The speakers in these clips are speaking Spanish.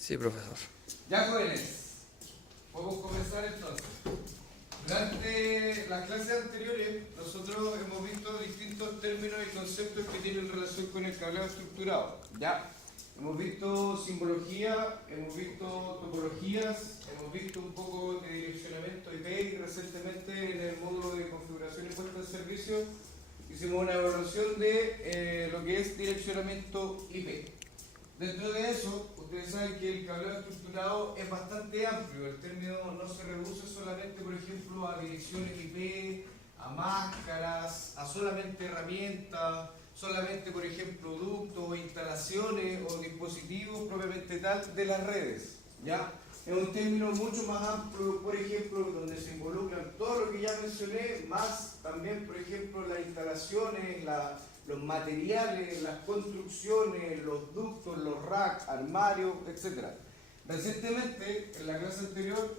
Sí, profesor. Ya, jóvenes, podemos comenzar entonces. Durante las clases anteriores, nosotros hemos visto distintos términos y conceptos que tienen relación con el cableado estructurado. Ya, hemos visto simbología, hemos visto topologías, hemos visto un poco de direccionamiento IP y recientemente en el módulo de configuración y puesta en servicio hicimos una evaluación de lo que es direccionamiento IP. Dentro de eso, ustedes saben que el cableado estructurado es bastante amplio. El término no se reduce solamente, por ejemplo, a direcciones IP, a máscaras, a solamente herramientas, solamente, por ejemplo, ductos, instalaciones o dispositivos propiamente tal de las redes. ¿Ya? Es un término mucho más amplio, por ejemplo, donde se involucran todo lo que ya mencioné, más también, por ejemplo, las instalaciones, los materiales, las construcciones, los ductos, los racks, armarios, etc. Recientemente, en la clase anterior,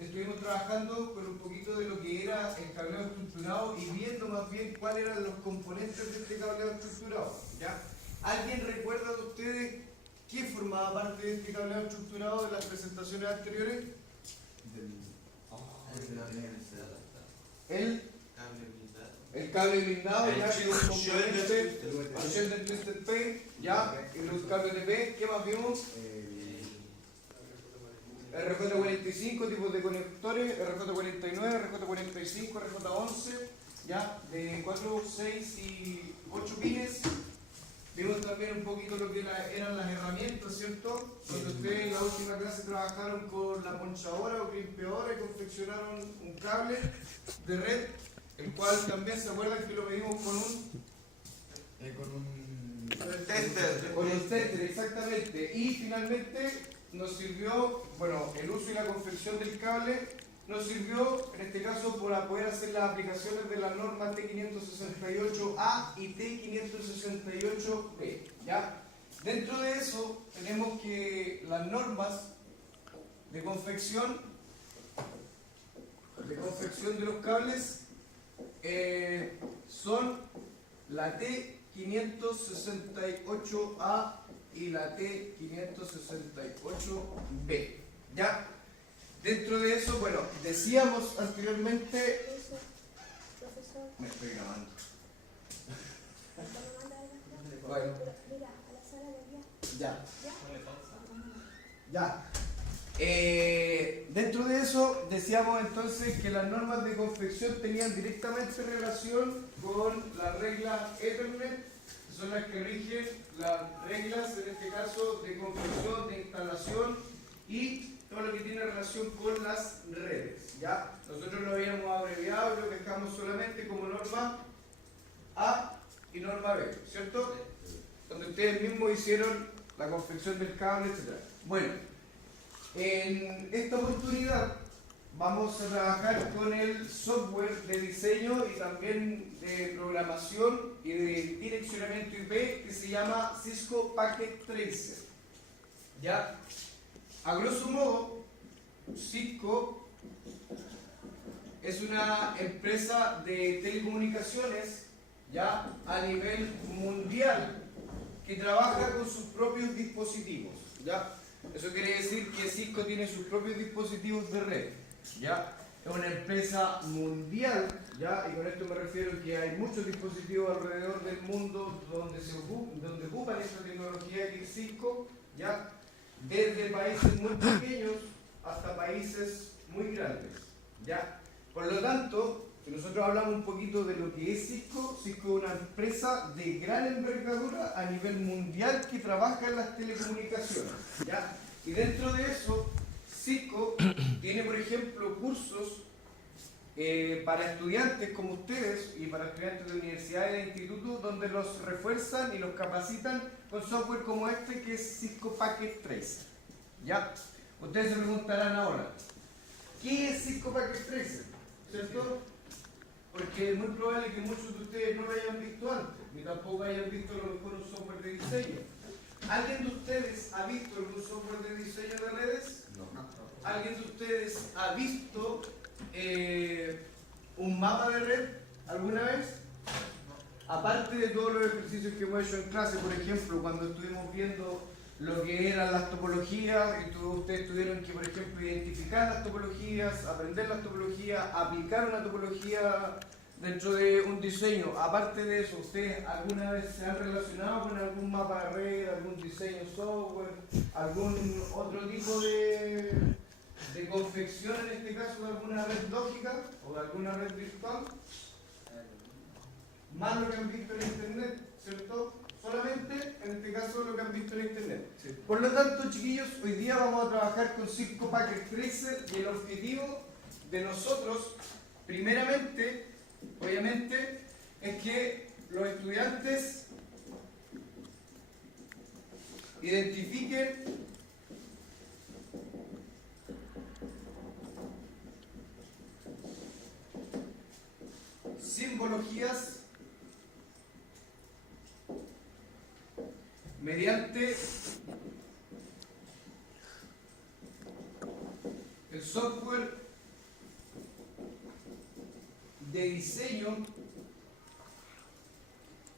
estuvimos trabajando con un poquito de lo que era el cableado estructurado y viendo más bien cuáles eran los componentes de este cableado estructurado. ¿Ya? ¿Alguien recuerda de ustedes qué formaba parte de este cableado estructurado de las presentaciones anteriores? El cable blindado, ya que un componente, el shell del Twisted Paint, ya, y los cables de P, ¿qué más vimos? RJ45, tipos de conectores, RJ49, RJ45, RJ11, ya, de 4, 6 y 8 pines. Vimos también un poquito lo que eran las herramientas, ¿cierto? Cuando ustedes en la última clase trabajaron con la ponchadora o crimpeadora y confeccionaron un cable de red, el cual también se acuerdan que lo medimos con un tester. Con un tester, exactamente. Y finalmente nos sirvió, bueno, el uso y la confección del cable nos sirvió, en este caso, para poder hacer las aplicaciones de las normas T568A y T568B. ¿Ya? Dentro de eso tenemos que las normas de confección de los cables son la T568A y la T568B. ¿Ya? Dentro de eso, bueno, decíamos anteriormente... Profesor, Me estoy grabando. bueno. Mira, a la sala de allá. Ya. ¿Ya? Ya. Dentro de eso decíamos entonces que las normas de confección tenían directamente relación con las reglas Ethernet, que son las que rigen las reglas, en este caso, de confección, de instalación y todo lo que tiene relación con las redes. ¿Ya? Nosotros lo habíamos abreviado y lo dejamos solamente como norma A y norma B, ¿cierto? Donde ustedes mismos hicieron la confección del cable, etc. Bueno, en esta oportunidad vamos a trabajar con el software de diseño y también de programación y de direccionamiento IP que se llama Cisco Packet Tracer. ¿Ya? A grosso modo, Cisco es una empresa de telecomunicaciones ya a nivel mundial que trabaja con sus propios dispositivos. ¿Ya? Eso quiere decir que Cisco tiene sus propios dispositivos de red. ¿Ya? Es una empresa mundial, ¿ya? Y con esto me refiero que hay muchos dispositivos alrededor del mundo donde ocupan esta tecnología que es Cisco, ¿ya? Desde países muy pequeños hasta países muy grandes. ¿Ya? Por lo tanto, si nosotros hablamos un poquito de lo que es Cisco, Cisco es una empresa de gran envergadura a nivel mundial que trabaja en las telecomunicaciones. ¿Ya? Y dentro de eso, Cisco tiene, por ejemplo, cursos para estudiantes como ustedes y para estudiantes de universidades e institutos donde los refuerzan y los capacitan con software como este que es Cisco Packet Tracer. ¿Ya? Ustedes se preguntarán ahora, ¿qué es Cisco Packet Tracer? ¿Cierto? Porque es muy probable que muchos de ustedes no lo hayan visto antes, ni tampoco hayan visto a lo mejor un software de diseño. ¿Alguien de ustedes ha visto algún software de diseño de redes? No. ¿Alguien de ustedes ha visto un mapa de red alguna vez? Aparte de todos los ejercicios que hemos hecho en clase, por ejemplo, cuando estuvimos viendo lo que eran las topologías, y ustedes tuvieron que, por ejemplo, identificar las topologías, aprender las topologías, aplicar una topología dentro de un diseño. Aparte de eso, ¿ustedes alguna vez se han relacionado con algún mapa de red, algún diseño software, algún otro tipo de confección, en este caso de alguna red lógica o de alguna red virtual? Más lo que han visto en internet, ¿cierto? Solamente en este caso lo que han visto en internet. Sí. Por lo tanto, chiquillos, hoy día vamos a trabajar con Cisco Packet Tracer y el objetivo de nosotros, primeramente, obviamente, es que los estudiantes identifiquen simbologías mediante el software de diseño.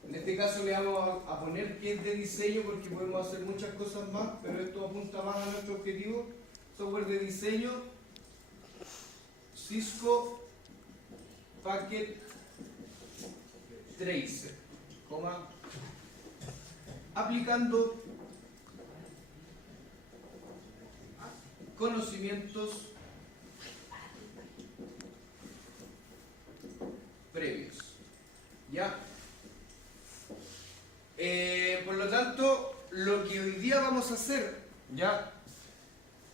En este caso le vamos a poner que es de diseño porque podemos hacer muchas cosas más, pero esto apunta más a nuestro objetivo. Software de diseño Cisco Packet Tracer, aplicando conocimientos previos. ¿Ya? Por lo tanto, lo que hoy día vamos a hacer, ¿ya?,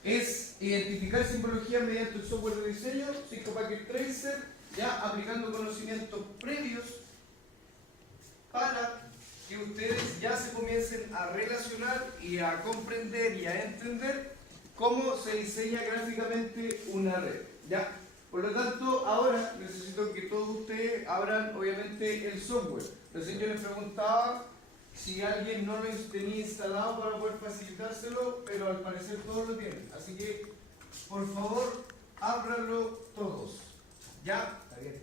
es identificar simbología mediante el software de diseño Cisco Packet Tracer, ya aplicando conocimientos previos para que ustedes ya se comiencen a relacionar y a comprender y a entender cómo se diseña gráficamente una red, ¿ya? Por lo tanto, ahora necesito que todos ustedes abran obviamente el software. Recién yo les preguntaba si alguien no lo tenía instalado para poder facilitárselo, pero al parecer todos lo tienen. Así que, por favor, ábranlo todos. ¿Ya? Está bien.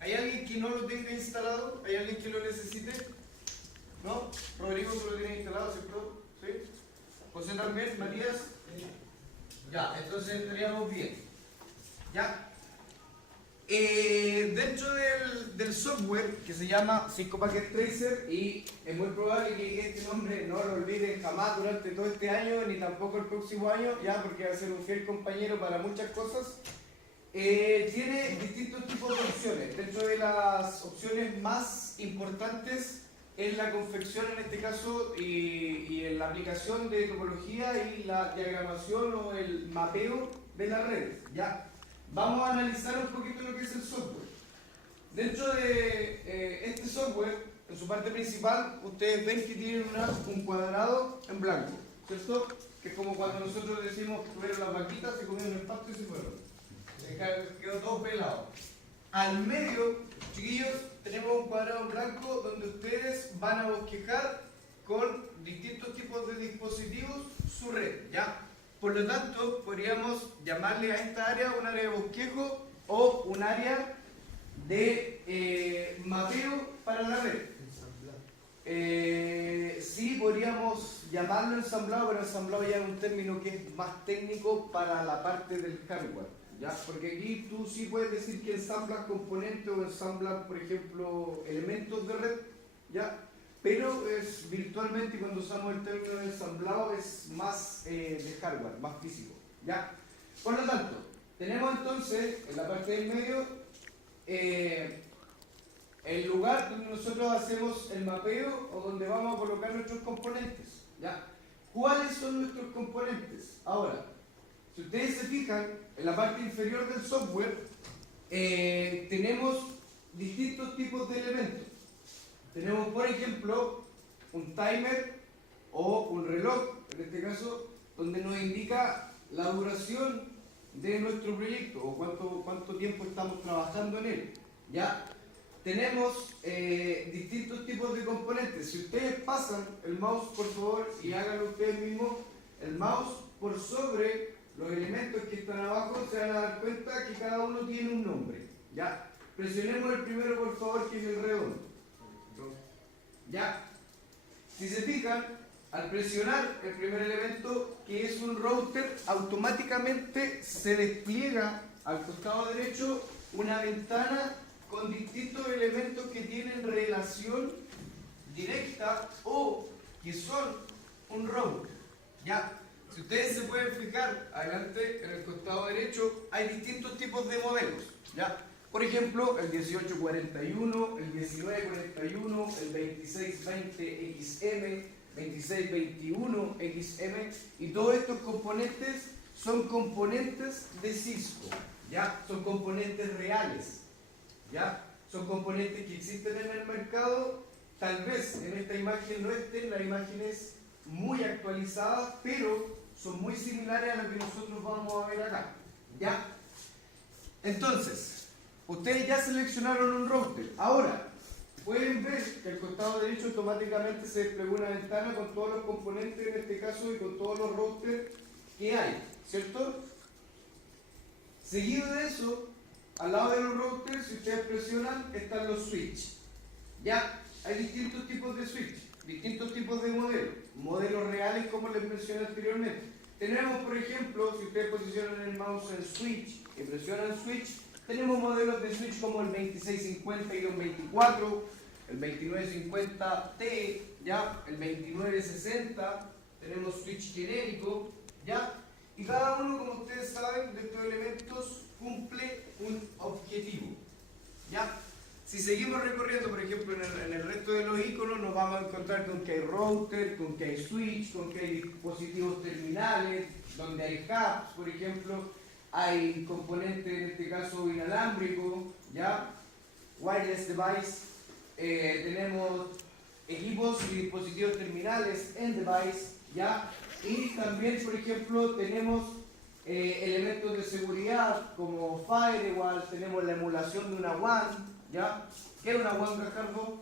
¿Hay alguien que no lo tenga instalado? ¿Hay alguien que lo necesite? ¿No? Rodrigo, ¿tú lo tienes instalado, cierto? ¿Sí? ¿José también? ¿Matías? Ya, entonces estaríamos bien. ¿Ya? Dentro del software que se llama Cisco Packet Tracer, y es muy probable que este nombre no lo olviden jamás durante todo este año, ni tampoco el próximo año, ya, porque va a ser un fiel compañero para muchas cosas, tiene distintos tipos de opciones. Dentro de las opciones más importantes es la confección, en este caso, y en la aplicación de topología y la diagramación o el mapeo de las redes, ¿ya? Vamos a analizar un poquito lo que es el software. Dentro de este software, en su parte principal, ustedes ven que tienen un cuadrado en blanco, ¿cierto? Que es como cuando nosotros decimos que tuvieron las vaquitas, se comieron el pasto y se fueron. Se quedó todo pelado. Al medio, chiquillos, tenemos un cuadrado en blanco donde ustedes van a bosquejar con distintos tipos de dispositivos su red, ¿ya? Por lo tanto, podríamos llamarle a esta área un área de bosquejo o un área de mapeo para la red. Sí, podríamos llamarlo ensamblado, pero ensamblado ya es un término que es más técnico para la parte del hardware, ¿ya? Porque aquí tú sí puedes decir que ensamblas componentes o ensamblas, por ejemplo, elementos de red, ¿ya? Pero es virtualmente, cuando usamos el término de ensamblado, es más de hardware, más físico, ¿ya? Por lo tanto, tenemos entonces en la parte del medio el lugar donde nosotros hacemos el mapeo o donde vamos a colocar nuestros componentes, ¿ya? ¿Cuáles son nuestros componentes? Ahora, si ustedes se fijan, en la parte inferior del software tenemos distintos tipos de elementos. Tenemos, por ejemplo, un timer o un reloj, en este caso, donde nos indica la duración de nuestro proyecto o cuánto tiempo estamos trabajando en él, ¿ya? Tenemos distintos tipos de componentes. Si ustedes pasan el mouse, por favor, y háganlo ustedes mismos, el mouse por sobre los elementos que están abajo, se van a dar cuenta que cada uno tiene un nombre, ¿ya? Presionemos el primero, por favor, que es el redondo. ¿Ya? Si se fijan, al presionar el primer elemento, que es un router, automáticamente se despliega al costado derecho una ventana con distintos elementos que tienen relación directa o que son un router. ¿Ya? Si ustedes se pueden fijar adelante en el costado derecho, hay distintos tipos de modelos. ¿Ya? Por ejemplo, el 1841, el 1941, el 2620XM, 2621XM, y todos estos componentes son componentes de Cisco, ¿ya? Son componentes reales, ¿ya? Son componentes que existen en el mercado. Tal vez en esta imagen no estén las imágenes muy actualizadas, pero son muy similares a lo que nosotros vamos a ver acá, ¿ya? Entonces, ustedes ya seleccionaron un router. Ahora, pueden ver que al costado derecho automáticamente se desplegó una ventana con todos los componentes, en este caso, y con todos los routers que hay, ¿cierto? Seguido de eso, al lado de los routers, si ustedes presionan, están los switches. Ya, hay distintos tipos de switch, distintos tipos de modelos, modelos reales como les mencioné anteriormente. Tenemos, por ejemplo, si ustedes posicionan el mouse en switch y presionan switch, tenemos modelos de switch como el 2650-24, el 2950T, ¿ya? El 2960, tenemos switch genérico, ¿ya? Y cada uno, como ustedes saben, de estos elementos cumple un objetivo, ¿ya? Si seguimos recorriendo, por ejemplo, en el resto de los iconos, nos vamos a encontrar con que hay router, con que hay switch, con que hay dispositivos terminales, donde hay hubs, por ejemplo, hay componentes, en este caso inalámbrico, ¿ya? Wireless device, tenemos equipos y dispositivos terminales en device, ¿ya? Y también, por ejemplo, tenemos elementos de seguridad como firewall, tenemos la emulación de una WAN, ¿ya? ¿Qué es una WAN, Ricardo?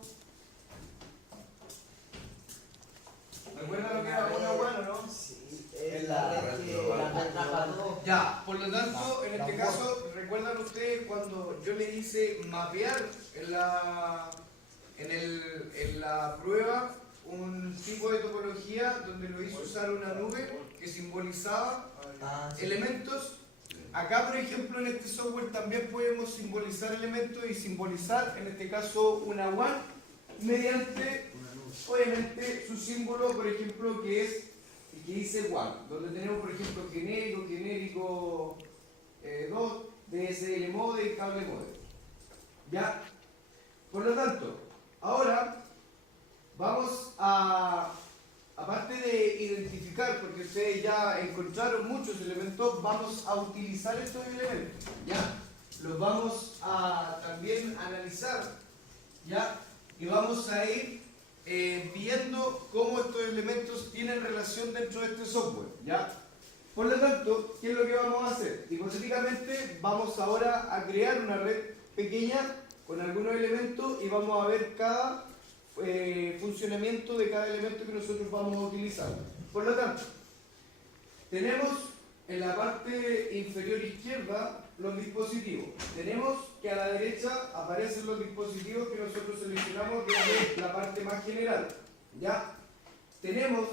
¿Recuerdan lo que era una WAN o no? Sí, es la red que la Ya, por lo tanto, en este caso, ¿recuerdan ustedes cuando yo le hice mapear en la prueba un tipo de topología donde lo hice usar una nube que simbolizaba elementos? Acá, por ejemplo, en este software también podemos simbolizar elementos y simbolizar, en este caso, una WAN mediante, obviamente, su símbolo, por ejemplo, que dice WAN, donde tenemos, por ejemplo, genérico 2, DSL mode y cable mode. ¿Ya? Por lo tanto, ahora vamos a, aparte de identificar, porque ustedes ya encontraron muchos elementos, vamos a utilizar estos elementos, ¿ya? Los vamos a también analizar, ¿ya? Y vamos a ir viendo cómo estos elementos tienen relación dentro de este software, ¿ya? Por lo tanto, ¿qué es lo que vamos a hacer? Hipotéticamente, vamos ahora a crear una red pequeña con algunos elementos y vamos a ver cada funcionamiento de cada elemento que nosotros vamos a utilizar. Por lo tanto, tenemos en la parte inferior izquierda los dispositivos. Tenemos que a la derecha aparecen los dispositivos que nosotros seleccionamos desde la parte más general. ¿Ya? Tenemos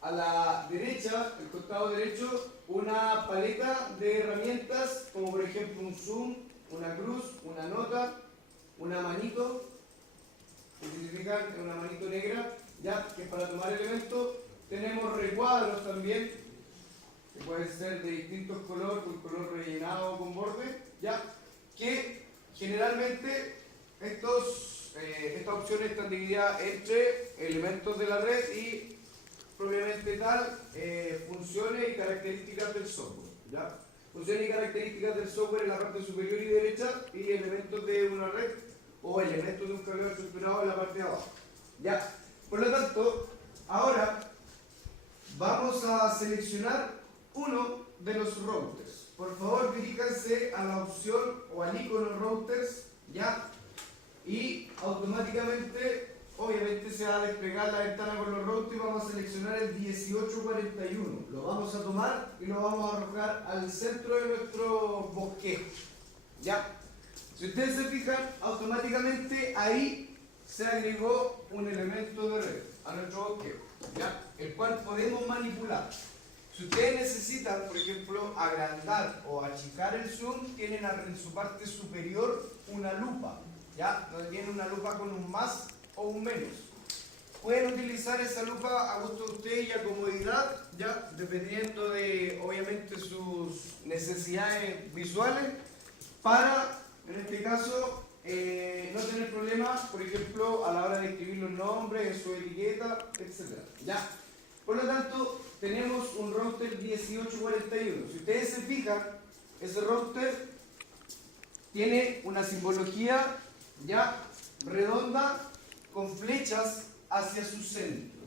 a la derecha, el costado derecho, una paleta de herramientas como por ejemplo un zoom, una cruz, una nota, una manito, si se fijan, es una manito negra, ya que es para tomar elementos. Tenemos recuadros también, que pueden ser de distintos colores, con color rellenado o con borde, ya que generalmente estas opciones están divididas entre elementos de la red y propiamente tal, funciones y características del software, ¿ya? Funciones y características del software en la parte superior y derecha y elementos de una red o elementos de un cableado estructurado en la parte de abajo, ¿ya? Por lo tanto, ahora vamos a seleccionar uno de los routers. Por favor, diríjanse a la opción o al icono routers, ¿ya? Y automáticamente, obviamente, se va a desplegar la ventana con los routers y vamos a seleccionar el 1841. Lo vamos a tomar y lo vamos a arrojar al centro de nuestro bosquejo, ¿ya? Si ustedes se fijan, automáticamente ahí se agregó un elemento de red a nuestro bosquejo, ¿ya? el cual podemos manipular. Si ustedes necesitan, por ejemplo, agrandar o achicar el zoom, tienen en su parte superior una lupa, ¿ya? Donde tienen una lupa con un más o un menos. Pueden utilizar esa lupa a gusto de ustedes y a comodidad, ¿ya? Dependiendo de, obviamente, sus necesidades visuales, para, en este caso, no tener problemas, por ejemplo, a la hora de escribir los nombres en su etiqueta, etc. ¿Ya? Por lo tanto, tenemos un router 1841. Si ustedes se fijan, ese router tiene una simbología ya redonda con flechas hacia su centro.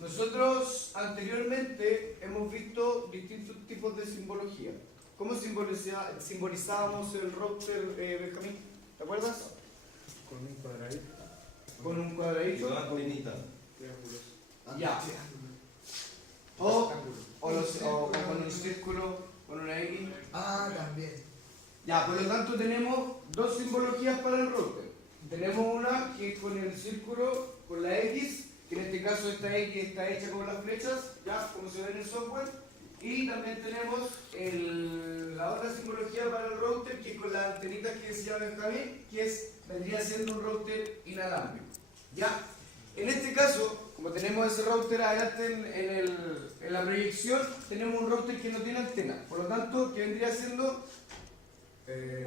Nosotros anteriormente hemos visto distintos tipos de simbología. ¿Cómo simbolizábamos el router, Benjamín? ¿Te acuerdas? Con un cuadradito. Con un cuadradito. Una colinita. Triángulos. Ya. O con un círculo, con una X. Ah, también. Ya, por lo tanto tenemos dos simbologías para el router. Tenemos una que es con el círculo, con la X, que en este caso esta X está hecha con las flechas, ya como se ve en el software. Y también tenemos la otra simbología para el router, que es con las antenitas que decía Benjamín, que vendría siendo un router inalámbrico. Ya, en este caso, como tenemos ese router adelante en la proyección, tenemos un router que no tiene antena. Por lo tanto, que vendría siendo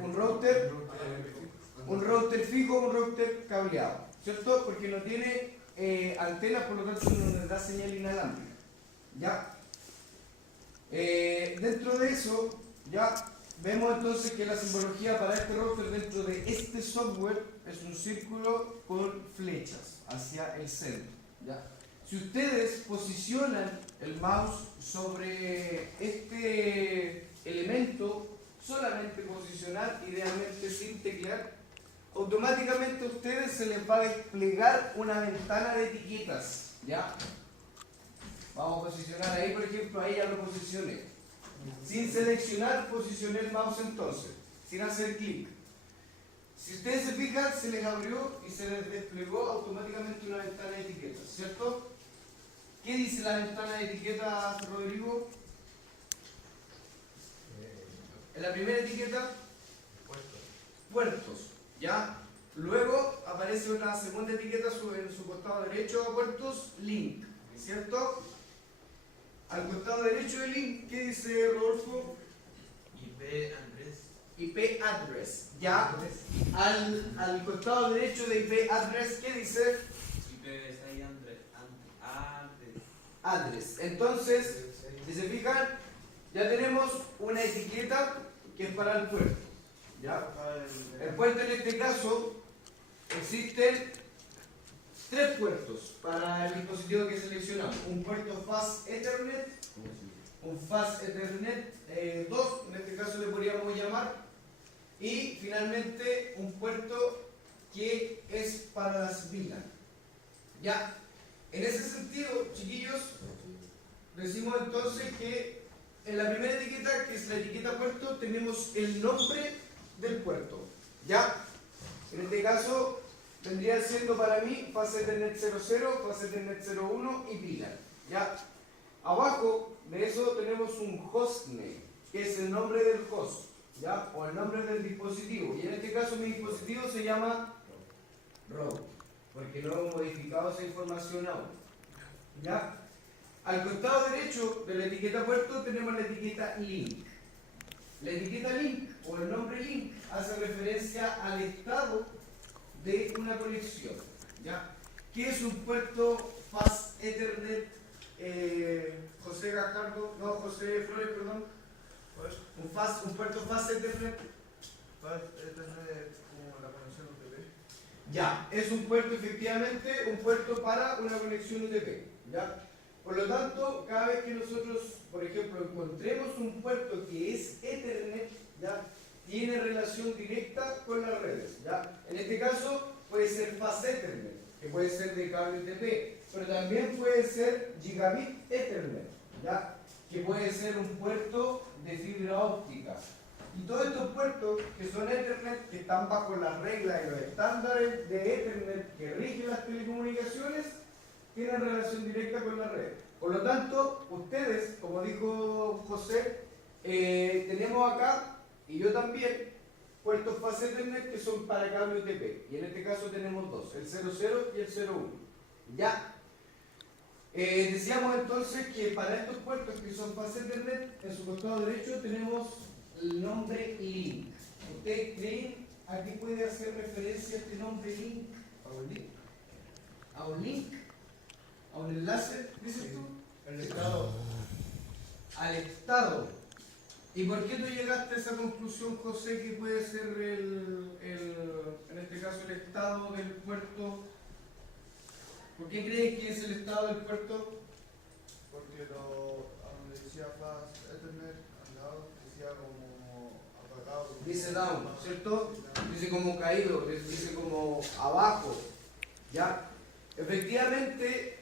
un router fijo, un router cableado, ¿cierto? Porque no tiene antenas, por lo tanto no nos da señal inalámbrica. ¿Ya? Dentro de eso, ya vemos entonces que la simbología para este router dentro de este software es un círculo con flechas hacia el centro. ¿Ya? Si ustedes posicionan el mouse sobre este elemento, solamente posicionar, idealmente sin teclear, automáticamente a ustedes se les va a desplegar una ventana de etiquetas. ¿Ya? Vamos a posicionar ahí, por ejemplo, ahí ya lo posicioné. Sin seleccionar, posicioné el mouse entonces, sin hacer clic. Si ustedes se fijan, se les abrió y se les desplegó automáticamente una ventana de etiquetas, ¿cierto? ¿Qué dice la ventana de etiquetas, Rodrigo? En la primera etiqueta, puertos, ¿ya? Luego aparece una segunda etiqueta en su costado derecho a puertos, link, ¿cierto? Al costado derecho del link, ¿qué dice Rodolfo? IP address, ¿ya? Al costado derecho de IP address, ¿qué dice? Address. Entonces, si se fijan, ya tenemos una etiqueta que es para el puerto, ¿ya? El puerto en este caso, existen tres puertos para el dispositivo que seleccionamos. Un puerto Fast Ethernet, un Fast Ethernet 2, en este caso le podríamos llamar, y finalmente un puerto que es para las VLAN. Ya, en ese sentido, chiquillos, decimos entonces que en la primera etiqueta, que es la etiqueta puerto, tenemos el nombre del puerto. Ya, en este caso vendría siendo para mí Fast Ethernet 00, Fast Ethernet 01 y VLAN. ¿Ya? Abajo de eso tenemos un hostname, que es el nombre del host, ¿ya? O el nombre del dispositivo. Y en este caso mi dispositivo se llama route, porque no hemos modificado esa información aún. ¿Ya? Al costado derecho de la etiqueta puerto tenemos la etiqueta link. La etiqueta link o el nombre link hace referencia al estado de una conexión, ¿ya? ¿Qué es un puerto Fast Ethernet? José Flores, perdón. Un puerto Fast Ethernet. Fast Ethernet es como la conexión UTP. Ya, es un puerto efectivamente, un puerto para una conexión UTP, ¿ya? Por lo tanto, cada vez que nosotros, por ejemplo, encontremos un puerto que es Ethernet, ¿ya? Tiene relación directa con las redes, ¿ya? En este caso puede ser Fast Ethernet, que puede ser de cable UTP, pero también puede ser Gigabit Ethernet, ¿ya? Que puede ser un puerto de fibra óptica. Y todos estos puertos que son Ethernet, que están bajo las reglas y los estándares de Ethernet que rigen las telecomunicaciones, tienen relación directa con la red. Por lo tanto, ustedes, como dijo José, tenemos acá, y yo también, puertos fase Ethernet que son para cable UTP. Y en este caso tenemos dos, el 00 y el 01. ¿Ya? Decíamos entonces que para estos puertos que son fase Ethernet, en su costado derecho tenemos el nombre link. ¿Ustedes creen aquí puede hacer referencia a este nombre link? ¿A un link? ¿A un link? ¿A un enlace? ¿Dices tú? El estado. Al estado. ¿Y por qué tú llegaste a esa conclusión, José, que puede ser en este caso el estado del puerto? ¿Por qué crees que es el estado del puerto? Porque donde decía fast Ethernet, al lado decía como apagado. Dice down, ¿cierto? Dice como caído, dice como abajo. ¿Ya? Efectivamente,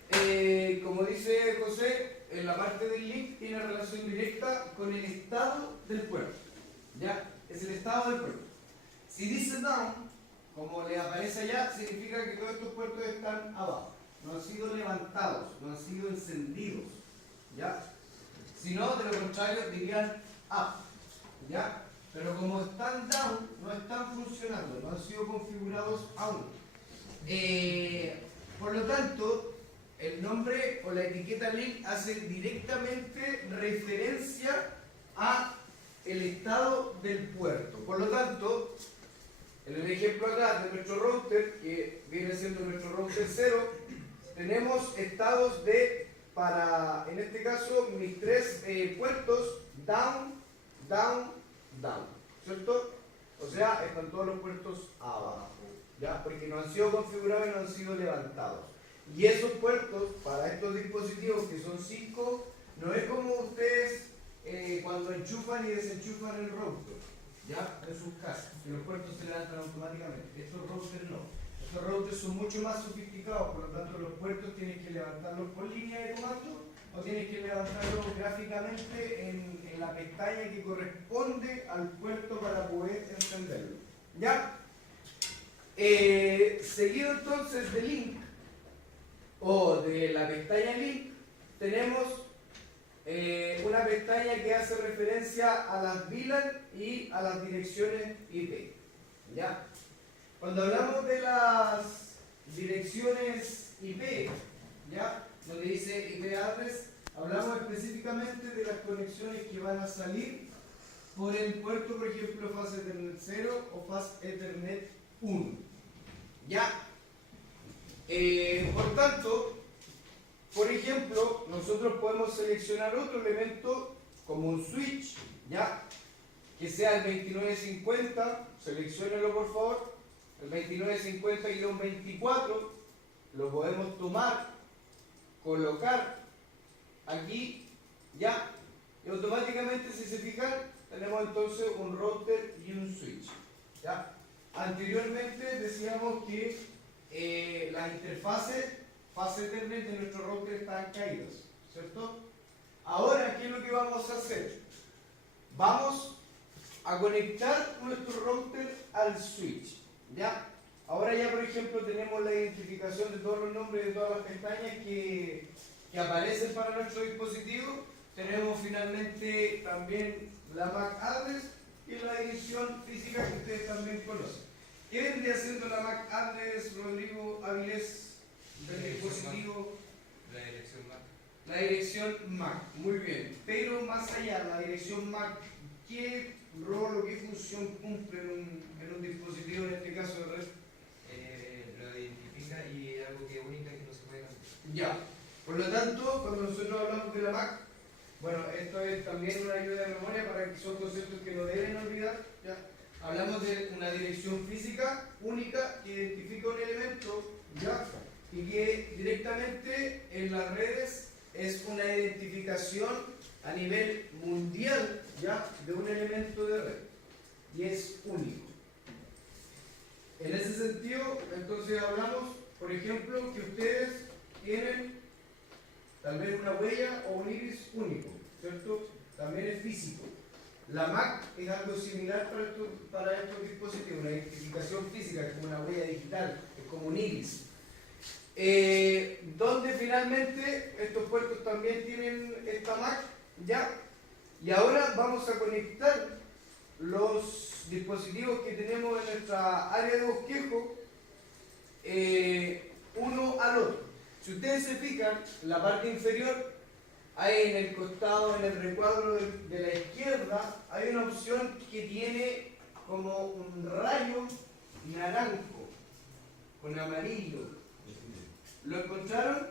como dice José, en la parte del link tiene relación directa con el estado del puerto. ¿Ya? Es el estado del puerto. Si dice down, como le aparece allá, significa que todos estos puertos están abajo. No han sido levantados, no han sido encendidos. ¿Ya? Si no, de lo contrario, dirían up. ¿Ya? Pero como están down, no están funcionando, no han sido configurados aún. Por lo tanto, el nombre o la etiqueta link hace directamente referencia a el estado del puerto. Por lo tanto, en el ejemplo acá de nuestro router, que viene siendo nuestro router 0, tenemos estados para, en este caso, mis tres puertos down, down, down, ¿cierto? O sea, están todos los puertos abajo, ¿ya? Porque no han sido configurados y no han sido levantados. Y esos puertos, para estos dispositivos que son 5, no es como ustedes cuando enchufan y desenchufan el router, ¿ya? En sus casas, que los puertos se levantan automáticamente. Estos routers no. Estos routers son mucho más sofisticados, por lo tanto los puertos tienes que levantarlos por línea de comando o tienes que levantarlos gráficamente en la pestaña que corresponde al puerto para poder encenderlo. ¿Ya? Seguido entonces de link o de la pestaña link, tenemos una pestaña que hace referencia a las VLAN y a las direcciones IP. ¿Ya? Cuando hablamos de las direcciones IP, ¿ya? Donde dice IP address, hablamos específicamente de las conexiones que van a salir por el puerto, por ejemplo, Fast Ethernet 0 o Fast Ethernet 1. ¿Ya? Por tanto, por ejemplo, nosotros podemos seleccionar otro elemento como un switch, ¿ya? Que sea el 2950, selecciónelo por favor. El 2950-24 lo podemos tomar, colocar aquí, ya, y automáticamente, si se fijan, tenemos entonces un router y un switch. ¿Ya? Anteriormente decíamos que las interfaces fase Ethernet de nuestro router estaban caídas, ¿cierto? Ahora, ¿qué es lo que vamos a hacer? Vamos a conectar nuestro router al switch. ¿Ya? Ahora ya, por ejemplo, tenemos la identificación de todos los nombres de todas las pestañas que aparecen para nuestro dispositivo. Tenemos finalmente también la MAC address y la dirección física que ustedes también conocen. ¿Qué vendría siendo la MAC address, Rodrigo Avilés, del dispositivo? La dirección MAC. La dirección MAC, muy bien. Pero más allá, la dirección MAC, ¿qué rol o qué función cumple en un dispositivo, en este caso de red? Lo identifica y es algo que es única y que no se puede cambiar. Ya. Por lo tanto, cuando nosotros hablamos de la MAC, bueno, esto es también una ayuda de memoria para que son conceptos que no deben olvidar. ¿Ya? Hablamos de una dirección física única que identifica un elemento, ¿ya? Y que directamente en las redes es una identificación a nivel mundial, ¿ya? De un elemento de red. Y es único. En ese sentido, entonces hablamos, por ejemplo, que ustedes tienen tal vez una huella o un iris único, ¿cierto? También es físico. La MAC es algo similar para estos dispositivos, una identificación física, es como una huella digital, es como un iris. donde finalmente estos puertos también tienen esta MAC, ¿ya? Y ahora vamos a conectar los dispositivos que tenemos en nuestra área de bosquejo uno al otro. Si ustedes se fijan, la parte inferior, hay en el costado, en el recuadro de la izquierda, hay una opción que tiene como un rayo naranjo con amarillo. ¿Lo encontraron?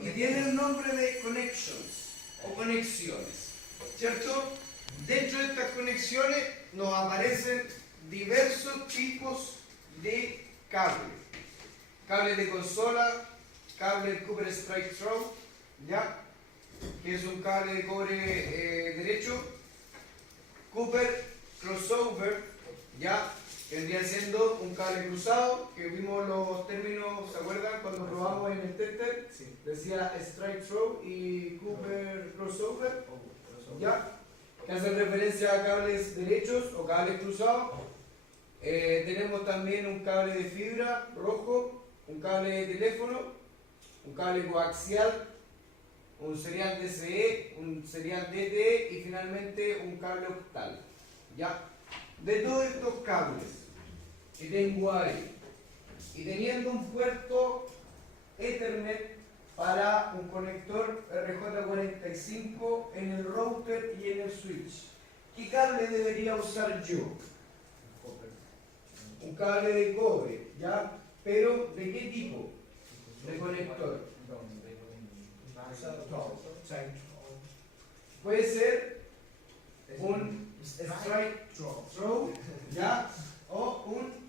Y tiene el nombre de connections o conexiones, ¿cierto? Dentro de estas conexiones nos aparecen diversos tipos de cables. Cable de consola, cable Cooper Strike Throw, ¿ya? Que es un cable de cobre derecho. Cooper Crossover, ¿ya? Vendría siendo un cable cruzado, que vimos los términos, ¿se acuerdan? Cuando probamos en el tester, decía Strike Throw y Cooper Crossover, ¿ya? Que hacen referencia a cables derechos o cables cruzados. Tenemos también un cable de fibra rojo, un cable de teléfono, un cable coaxial, un serial DCE, un serial DTE y finalmente un cable octal. ¿Ya? De todos estos cables que tengo ahí y teniendo un puerto Ethernet para un conector RJ45 en el router y en el switch, ¿qué cable debería usar yo? Un cable de cobre, ¿ya? Pero ¿de qué tipo de conector? Puede ser un strike throw, ¿ya? O un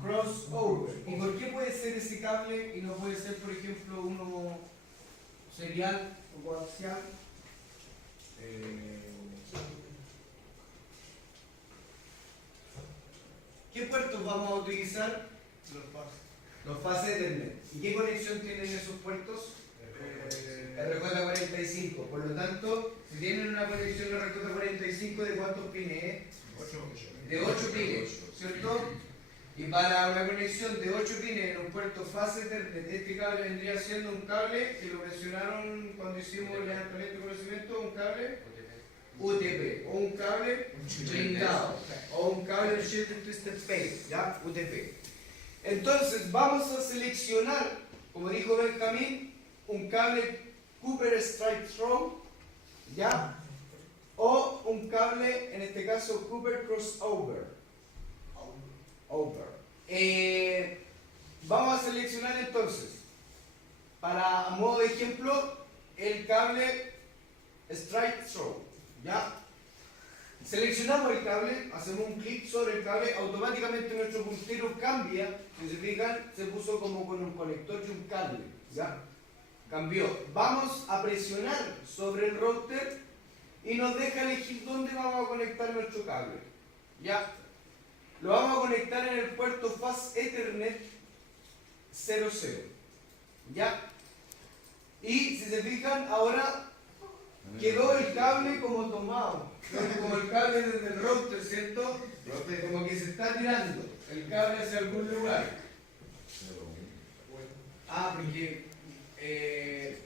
crossover. ¿Y por qué puede ser ese cable y no puede ser, por ejemplo, uno serial o coaxial? ¿Qué puertos vamos a utilizar? Los fases Ethernet. ¿Y qué conexión tienen esos puertos? RJ45. Por lo tanto, si tienen una conexión RJ45, ¿de cuántos pines es? De 8 pines, ¿cierto? Y para una conexión de 8 pines en un puerto fase Ethernet, este cable vendría siendo un cable, que lo mencionaron cuando hicimos el levantamiento de conocimiento, un cable UTP, o un cable blindado, o un cable Shielded Twisted Paste, ¿ya? UTP. Entonces vamos a seleccionar, como dijo Benjamín, un cable Cooper Strike Throw, ¿ya? O un cable, en este caso, Cooper Crossover. Vamos a seleccionar entonces, para a modo de ejemplo, el cable Strike Throw, ¿ya? Seleccionamos el cable, hacemos un clic sobre el cable, automáticamente nuestro puntero cambia, si se fijan, se puso como con un conector y un cable, ¿ya? Cambió. Vamos a presionar sobre el router y nos deja elegir dónde vamos a conectar nuestro cable, ¿ya? Lo vamos a conectar en el puerto Fast Ethernet 00, ¿ya? Y si se fijan, ahora quedó el cable como tomado, como el cable desde el router, ¿cierto? Como que se está tirando el cable hacia algún lugar. Porque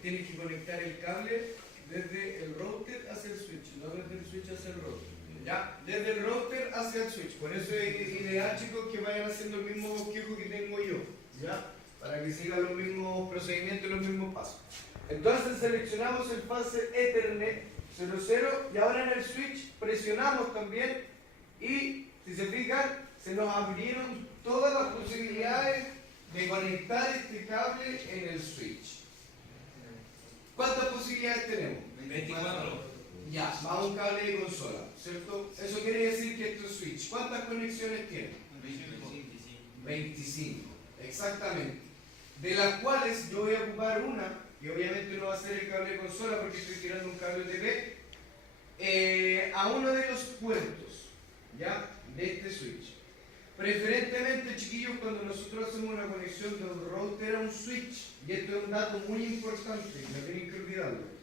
tienes que conectar el cable desde el router hacia el switch, no desde el switch hacia el router. ¿Ya? Desde el router hacia el switch. Por eso es ideal, chicos, que vayan haciendo el mismo bosquejo que tengo yo, ¿ya? Para que sigan los mismos procedimientos y los mismos pasos. Entonces seleccionamos el fase Ethernet 00 y ahora en el switch presionamos también y, si se fijan, se nos abrieron todas las posibilidades de conectar este cable en el switch. ¿Cuántas posibilidades tenemos? 24. Ya, va un cable de consola, ¿cierto? Eso quiere decir que esto es switch. ¿Cuántas conexiones tiene? 25, exactamente. De las cuales yo voy a ocupar una, y obviamente no va a ser el cable de consola porque estoy tirando un cable UTP, a uno de los puertos, ¿ya? De este switch. Preferentemente, chiquillos, cuando nosotros hacemos una conexión de un router a un switch, y esto es un dato muy importante, no tienen que olvidarlo.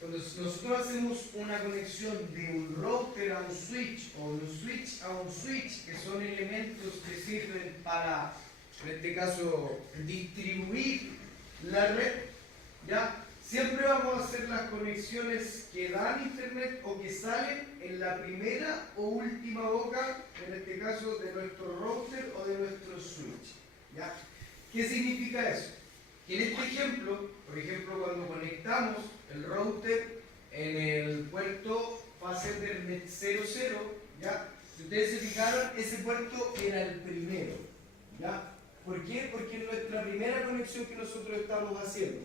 Cuando nosotros hacemos una conexión de un router a un switch o de un switch a un switch, que son elementos que sirven para en este caso, distribuir la red, ¿ya? Siempre vamos a hacer las conexiones que dan internet o que salen en la primera o última boca, en este caso de nuestro router o de nuestro switch, ¿ya? ¿Qué significa eso? Que en este ejemplo, por ejemplo, cuando conectamos el router en el puerto fase Ethernet 00, ¿ya? Si ustedes se fijaron, ese puerto era el primero, ¿ya? ¿Por qué? Porque es nuestra primera conexión que nosotros estamos haciendo.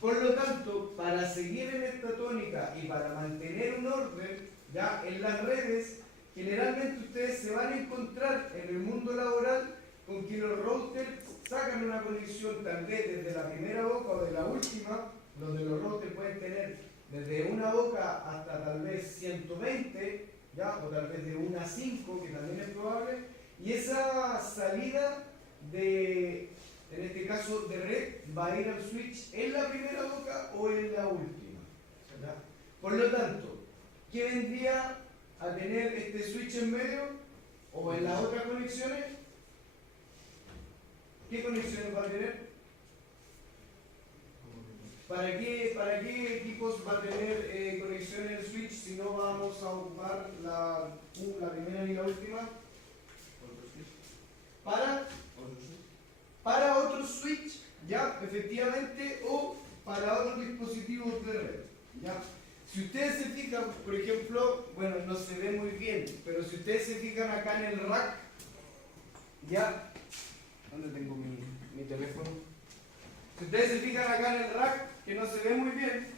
Por lo tanto, para seguir en esta tónica y para mantener un orden, ¿ya? En las redes, generalmente ustedes se van a encontrar en el mundo laboral con que los routers sacan una conexión tal vez desde la primera boca o de la última, donde los routers pueden tener desde una boca hasta tal vez 120, ¿ya? O tal vez de 1 a 5, que también es probable, y esa salida de, en este caso de red, va a ir al switch en la primera boca o en la última, ¿ya? Por lo tanto, ¿qué vendría a tener este switch en medio o en las otras conexiones? ¿Qué conexiones va a tener? ¿Para qué equipos va a tener conexión en el switch si no vamos a ocupar la primera ni la última? Para otro switch, ya, efectivamente, o para otros dispositivos de red, ya. Si ustedes se fijan, por ejemplo, bueno, no se ve muy bien, pero si ustedes se fijan acá en el rack, ya, ¿dónde tengo mi teléfono? Si ustedes se fijan acá en el rack, que no se ve muy bien,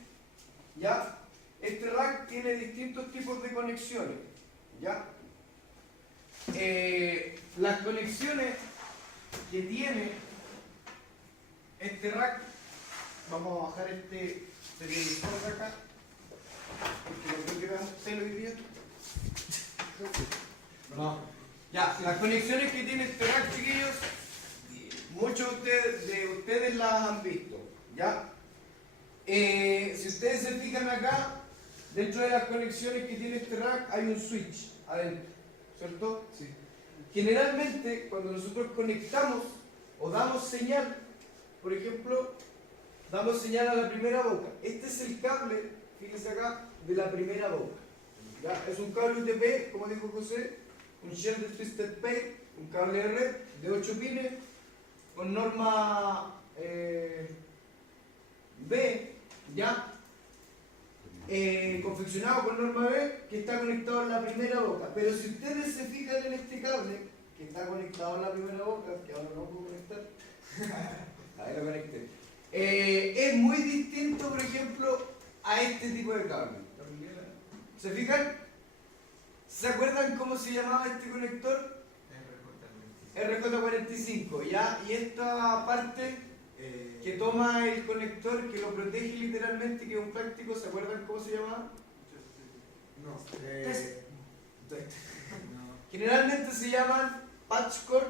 ya, este rack tiene distintos tipos de conexiones, ya. Las conexiones que tiene este rack, vamos a bajar este televisor de acá, porque no creo que veamos tele hoy día. No. Ya, las conexiones que tiene este rack, chiquillos, muchos de ustedes las han visto, ¿ya? Si ustedes se fijan acá, dentro de las conexiones que tiene este rack hay un switch adentro, ¿cierto? Sí. Generalmente, cuando nosotros conectamos o damos señal, por ejemplo, damos señal a la primera boca. Este es el cable, fíjense acá, de la primera boca, ¿ya? Es un cable UTP, como dijo José, un Sheldon Twisted Pair, un cable de red de 8 pines, con norma B, ¿ya? Confeccionado con norma B, que está conectado en la primera boca. Pero si ustedes se fijan en este cable, que está conectado en la primera boca, que ahora no puedo conectar, ahí lo conecté, es muy distinto, por ejemplo, a este tipo de cable. ¿Se fijan? ¿Se acuerdan cómo se llamaba este conector? RJ45, ¿ya? Y esta parte que toma el conector, que lo protege literalmente, que es un plástico, ¿se acuerdan cómo se llamaba? Generalmente se llaman patch cord,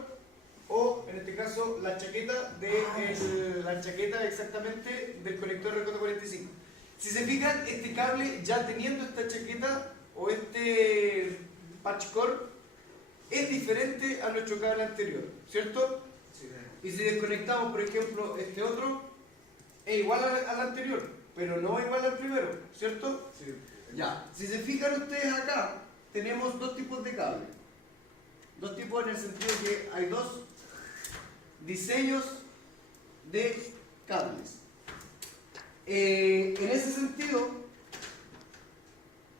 o en este caso la chaqueta exactamente del conector RJ45. Si se fijan, este cable, ya teniendo esta chaqueta o este patch cord, es diferente a nuestro cable anterior, ¿cierto? Sí. Y si desconectamos, por ejemplo, este otro, es igual al anterior, pero no igual al primero, ¿cierto? Sí. Ya, si se fijan ustedes acá, tenemos dos tipos de cable. Dos tipos en el sentido que hay dos diseños de cables. En ese sentido,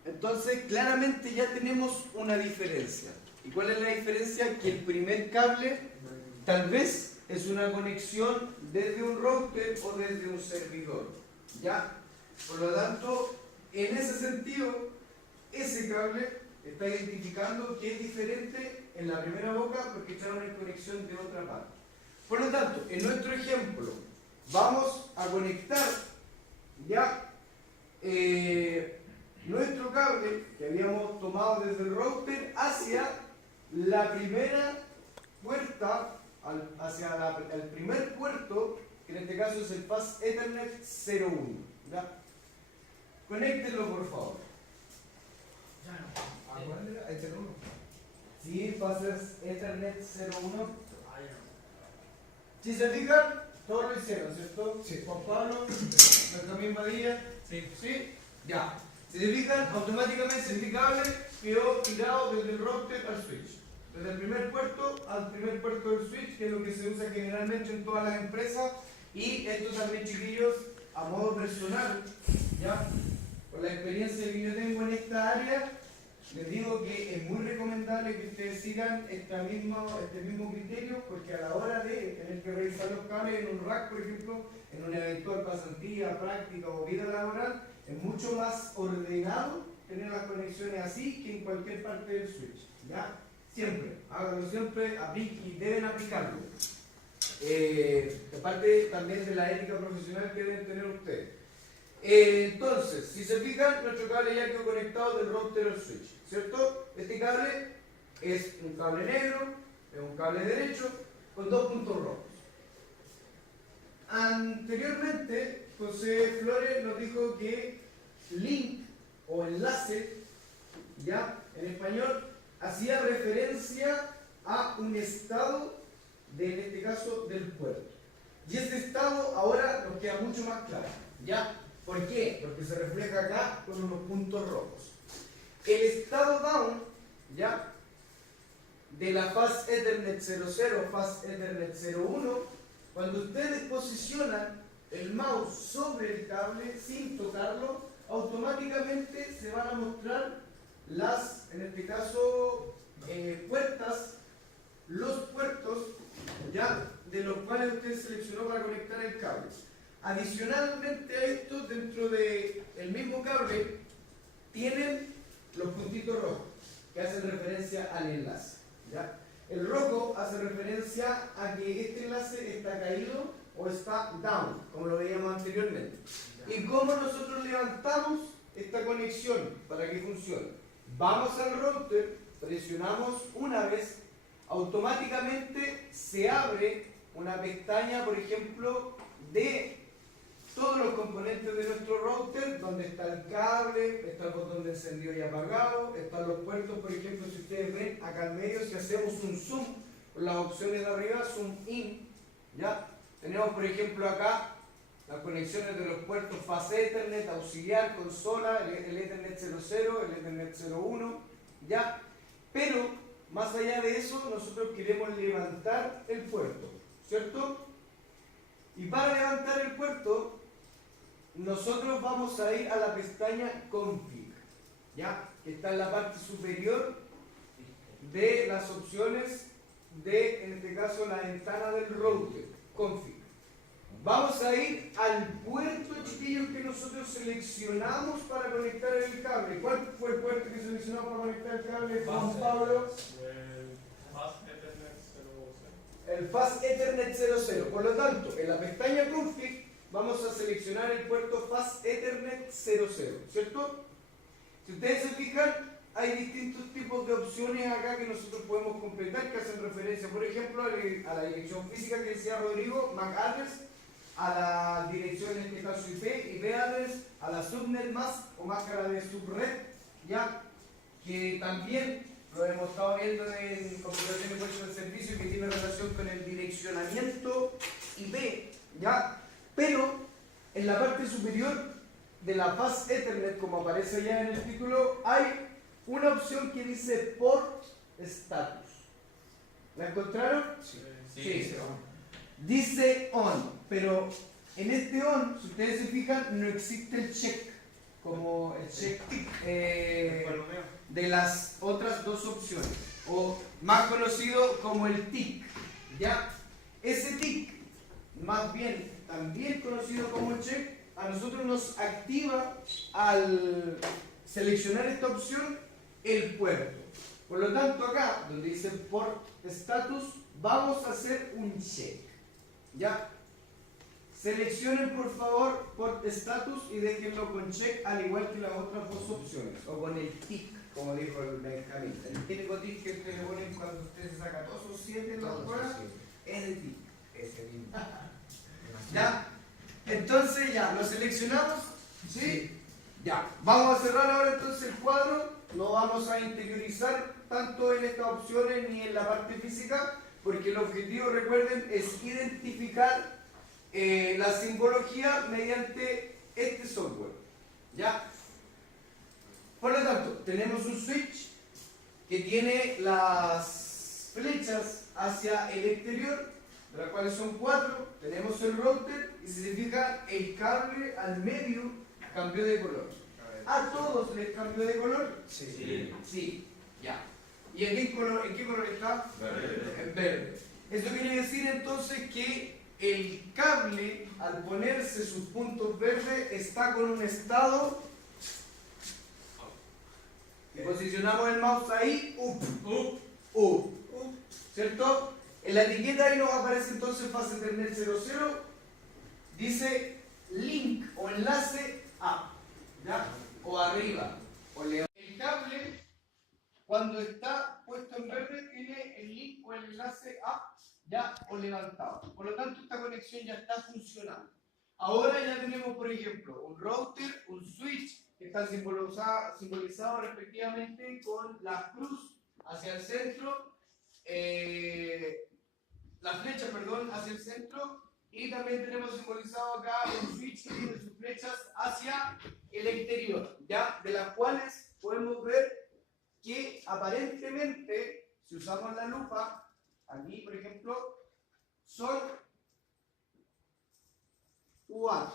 entonces claramente ya tenemos una diferencia. ¿Y cuál es la diferencia? Que el primer cable tal vez es una conexión desde un router o desde un servidor, ¿ya? Por lo tanto, en ese sentido, ese cable está identificando que es diferente en la primera boca porque está en conexión de otra parte. Por lo tanto, en nuestro ejemplo, vamos a conectar ya nuestro cable que habíamos tomado desde el router hacia la primera puerta, hacia el primer puerto, que en este caso es el Fast Ethernet 01. ¿Ya? Conéctenlo, por favor. ¿A cuál era? ¿Este uno? Sí, Fast Ethernet 01. Si se fijan, todos lo hicieron, ¿cierto? Sí. Juan Pablo, nuestra misma día. Sí. ¿Sí? Ya. Si se fijan, automáticamente el cable quedó tirado desde el router al switch. Desde el primer puerto al primer puerto del switch, que es lo que se usa generalmente en todas las empresas. Y esto también, chiquillos, a modo personal, ya, por la experiencia que yo tengo en esta área, les digo que es muy recomendable que ustedes sigan este mismo criterio, porque a la hora de tener que revisar los cables en un rack, por ejemplo, en una eventual pasantía, práctica o vida laboral, es mucho más ordenado tener las conexiones así que en cualquier parte del switch. ¿Ya? Siempre, háganlo siempre, y deben aplicarlo. Aparte también de la ética profesional que deben tener ustedes. Entonces, si se fijan, nuestro cable ya quedó conectado del router al switch, ¿cierto? Este cable es un cable negro, es un cable derecho, con 2 puntos rojos. Anteriormente, José Flores nos dijo que link o enlace, ya, en español, hacía referencia a un estado, en este caso, del puerto. Y este estado ahora nos queda mucho más claro, ¿ya? ¿Por qué? Porque se refleja acá con unos puntos rojos. El estado down, ¿ya? De la faz Ethernet 00, faz Ethernet 01, cuando ustedes posicionan el mouse sobre el cable sin tocarlo, automáticamente se van a mostrar las, en este caso, puertas, los puertos, ¿ya? De los cuales usted seleccionó para conectar el cable. Adicionalmente a esto, dentro del mismo cable, tienen los puntitos rojos, que hacen referencia al enlace, ¿ya? El rojo hace referencia a que este enlace está caído o está down, como lo veíamos anteriormente. ¿Y cómo nosotros levantamos esta conexión para que funcione? Vamos al router, presionamos una vez, automáticamente se abre una pestaña, por ejemplo, de todos los componentes de nuestro router, donde está el cable, está el botón de encendido y apagado, están los puertos, por ejemplo, si ustedes ven acá al medio, si hacemos un zoom, con las opciones de arriba, zoom in, ¿ya? Tenemos, por ejemplo, acá las conexiones de los puertos faz Ethernet, auxiliar, consola, el Ethernet 00, el Ethernet 01, ¿ya? Pero, más allá de eso, nosotros queremos levantar el puerto, ¿cierto? Y para levantar el puerto, nosotros vamos a ir a la pestaña Config, ¿ya? Que está en la parte superior de las opciones de, en este caso, la ventana del router, Config. Vamos a ir al puerto, chiquillos, que nosotros seleccionamos para conectar el cable. ¿Cuál fue el puerto que seleccionamos para conectar el cable, Juan Pablo? El faz Ethernet 00. Por lo tanto, en la pestaña Config vamos a seleccionar el puerto faz Ethernet 00, ¿cierto? Si ustedes se fijan, hay distintos tipos de opciones acá que nosotros podemos completar, que hacen referencia, por ejemplo, a la dirección física que decía Rodrigo, MAC address, a la dirección, en este caso IP address, a la subnet mask o máscara de subred, ya, que también lo hemos estado viendo en configuración de puertos de servicio, que tiene relación con el direccionamiento IP, ya, pero en la parte superior de la faz Ethernet, como aparece allá en el título, hay una opción que dice Port Status. ¿La encontraron? Sí. Dice On, pero en este On, si ustedes se fijan, no existe el check, como el check de las otras dos opciones, o más conocido como el tick, ¿ya? Ese tick, más bien, también conocido como check, a nosotros nos activa al seleccionar esta opción el puerto. Por lo tanto, acá, donde dice Port Status, vamos a hacer un check, ¿ya? Seleccionen por favor Port Status y déjenlo con check, al igual que las otras dos opciones, o con el tick, como dijo el Benjamín. El típico tick que ustedes le ponen cuando usted se saca todos sus 7 en la prueba, es el tick. Ese mismo. ¿Ya? Entonces ya, lo seleccionamos, ¿sí? Ya, vamos a cerrar ahora entonces el cuadro, no vamos a interiorizar tanto en estas opciones ni en la parte física, porque el objetivo, recuerden, es identificar la simbología mediante este software. ¿Ya? Por lo tanto, tenemos un switch que tiene las flechas hacia el exterior, de las cuales son 4. Tenemos el router y si se fijan, el cable al medio cambió de color. ¿A todos les cambió de color? Sí. Sí, ya. ¿Y en qué color está? Verde. En verde. Eso quiere decir entonces que el cable, al ponerse sus puntos verdes, está con un estado. Y posicionamos el mouse ahí, up, ¿cierto? En la etiqueta ahí nos aparece entonces fase Ethernet 00, dice link o enlace up, ¿ya? O arriba, o leo. El cable, cuando está puesto en verde, tiene el link o el enlace up, ya, o levantado. Por lo tanto, esta conexión ya está funcionando. Ahora ya tenemos, por ejemplo, un router, un switch, que están simbolizados respectivamente con la cruz hacia el centro, la flecha, perdón, hacia el centro, y también tenemos simbolizado acá un switch que tiene sus flechas hacia el exterior, ¿ya? De las cuales podemos ver que aparentemente, si usamos la lupa, aquí por ejemplo, son 4,